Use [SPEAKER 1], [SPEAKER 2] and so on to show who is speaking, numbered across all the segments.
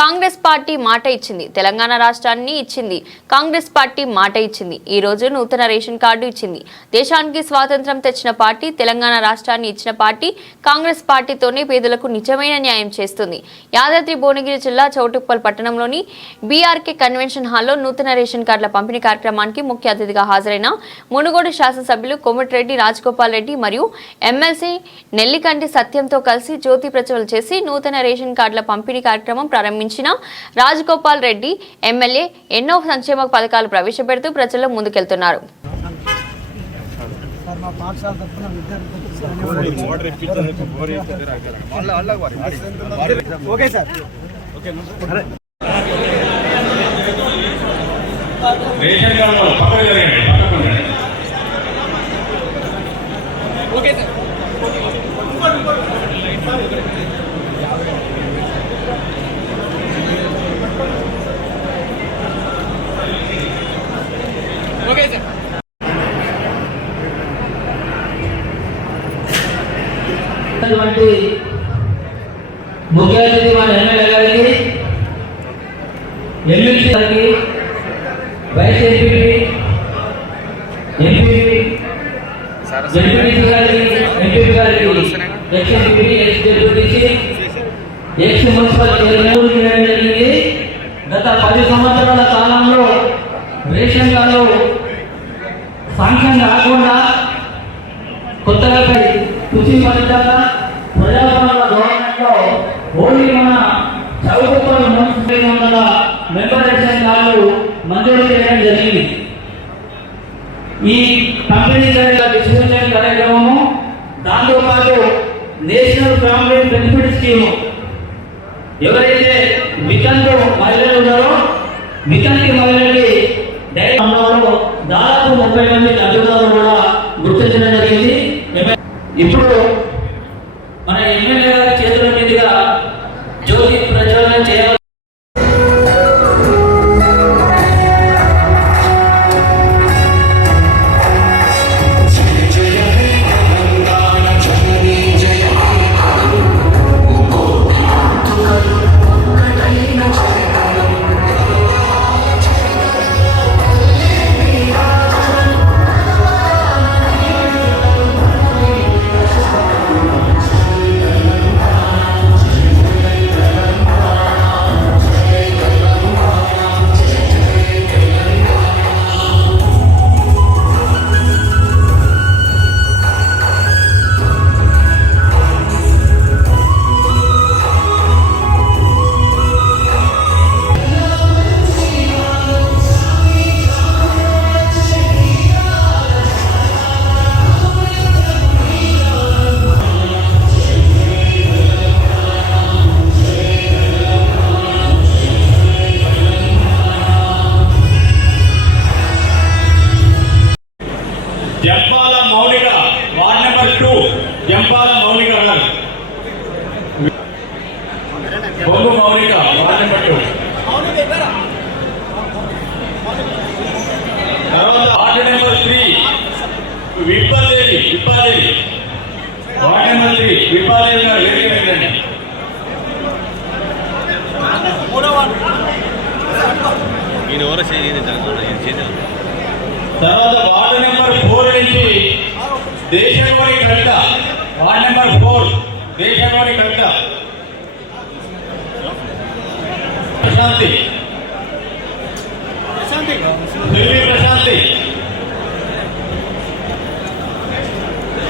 [SPEAKER 1] Congress party మాట ఇచ్చింది. తెలంగాణ రాష్ట్రాన్ని ఇచ్చింది. కాంగ్రెస్ పార్టీ మాట ఇచ్చింది. ఈ రోజు నూతన రేషన్ కార్డు ఇచ్చింది. దేశానికి స్వాతంత్రం తెచ్చిన పార్టీ తెలంగాణ రాష్ట్రాన్ని ఇచ్చిన పార్టీ కాంగ్రెస్ పార్టీతోనే పేదలకు నిజమైన న్యాయం చేస్తుంది. యాదాద్రి భువనగిరి జిల్లా చౌటుప్పల్ పట్టణంలోని బీఆర్కే కన్వెన్షన్ హాల్లో నూతన రేషన్ కార్డుల పంపిణీ కార్యక్రమానికి ముఖ్య అతిథిగా హాజరైన మునుగోడు శాసనసభ్యులు కోమటిరెడ్డి రాజగోపాల్ రెడ్డి మరియు ఎమ్మెల్సీ నెల్లికంటి సత్యంతో కలిసి జ్యోతి ప్రచురణ చేసి నూతన రేషన్ కార్డుల పంపిణీ కార్యక్రమం ప్రారంభించిన రాజగోపాల్ రెడ్డి ఎమ్మెల్యే ఎన్నో సంక్షేమ పథకాలు ప్రవేశపెడుతూ ప్రజల్లో ముందుకెళ్తున్నారు
[SPEAKER 2] ఓకే సార్
[SPEAKER 3] రేషన్ కార్డు.
[SPEAKER 4] ఉన్నటువంటి ముఖ్య అతిథి మన ఎమ్మెల్యే గారికి ఎమ్మెల్సీ గారికి వైస్ ఎంపీ ఎంపీ ఎంపీ గారికి ఎంపీ గారికి ఎక్స్ ఎంపీ ఎక్స్ డెప్యూటీసీ ఎక్స్ మున్సిపల్ చైర్మన్ జరిగింది. గత పది సంవత్సరాల కాలంలో రేషన్ కార్డు సాంక్షన్ కాకుండా కృషి ఫలితంగా ప్రజాపాలన ధోరణిలో లో ఓన్లీ మన చౌకపల్లి మున్సిపల్ వందల మెంబర్ కార్డు మంజూరు చేయడం జరిగింది. ఈ పంపిణీ జరిగిన డిస్ట్రిబ్యూషన్ కార్యక్రమము దాంతోపాటు నేషనల్ ఫ్యామిలీ బెనిఫిట్ స్కీము. ఎవరైతే వితంతు మహిళలు ఉన్నారో వితంతి మహిళలకి డైరెక్ట్ దాదాపు ముప్పై మంది లబ్ధిదారులు కూడా గుర్తించడం జరిగింది. ఇప్పుడు
[SPEAKER 3] బొంగు మౌలిక వార్డ్ నెంబర్ తర్వాత ward number three Vippadevi Vippadevi. Number three Vippadevi గారు వెళ్ళండి తర్వాత వార్డు నెంబర్ ఫోర్ నుంచి దేశంలోని కవిత. వార్డు నెంబర్ ఫోర్ దేశంలోని కవిత ప్రశాంతి. ఢిల్లీ ప్రశాంతి.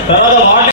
[SPEAKER 3] తర్వాత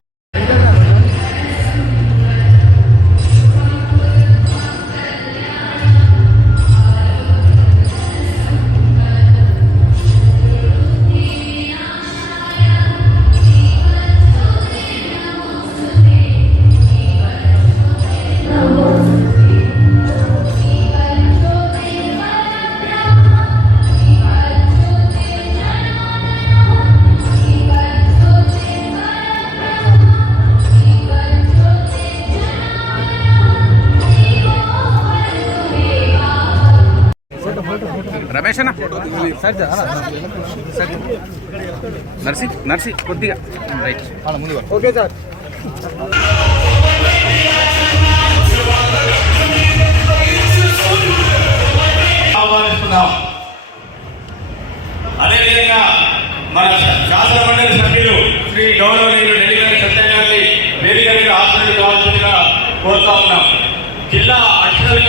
[SPEAKER 5] రమేష్ అన్న? నర్సి నర్సి కొద్దిగా. రైట్.
[SPEAKER 2] Okay
[SPEAKER 3] sir. అదేవిధంగా మన శాసనమండలి సభ్యులు శ్రీ గౌరవనీయులు ఢిల్లీ గారి సత్యగారిని వేదిక ఆశ్రయించవలసిందిగా కోరుతా ఉన్నాం. జిల్లా